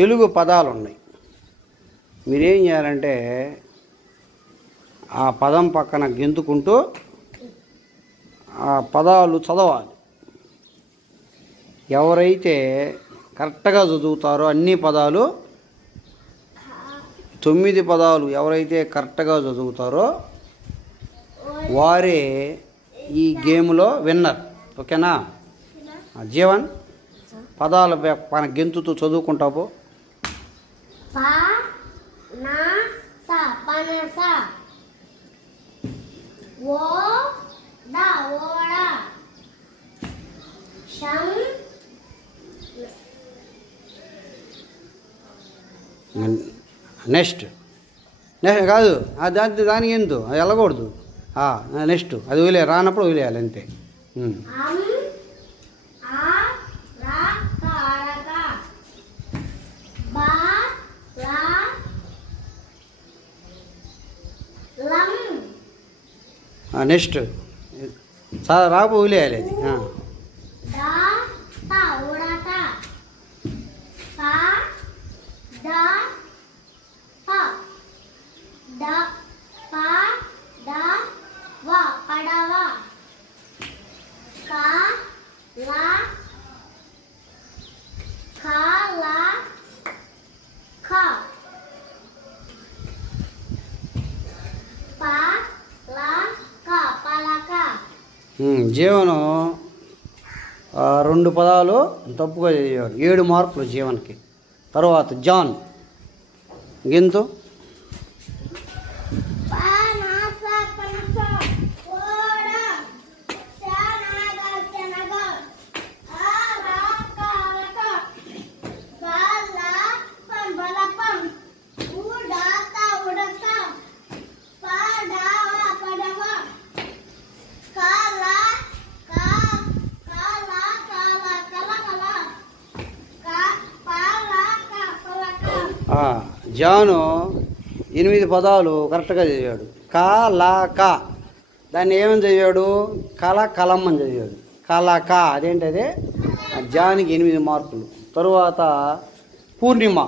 తెలుగు పదాలు ఉన్నాయి. మీరేం చేయాలంటే ఆ పదం పక్కన గెంతుకుంటూ ఆ పదాలు చదవాలి. ఎవరైతే కరెక్ట్గా చదువుతారో అన్ని పదాలు 9 పదాలు ఎవరైతే కరెక్ట్గా చదువుతారో వారే ఈ గేమ్లో విన్నర్. ఓకేనా? జీవన్ పదాల పైన గెంతుతూ చదువుకుంటావు. నెక్స్ట్ కాదు దానికి ఎందు అది వెళ్ళకూడదు. నెక్స్ట్ అది వదిలే, రానప్పుడు వదిలేయాలి అంతే. నెక్స్ట్ రాపు వదిలేయాలి అది. జీవను 2 పదాలు తప్పుగా చదివాడు, 7 మార్కులు జీవన్కి. తర్వాత జాన్ గెంతు. జాను 8 పదాలు కరెక్ట్గా చదివాడు. కా దాన్ని ఏమని చదివాడు? కలం అని చదివాడు. అదేంటదే జానికి 8 మార్కులు. తరువాత పూర్ణిమ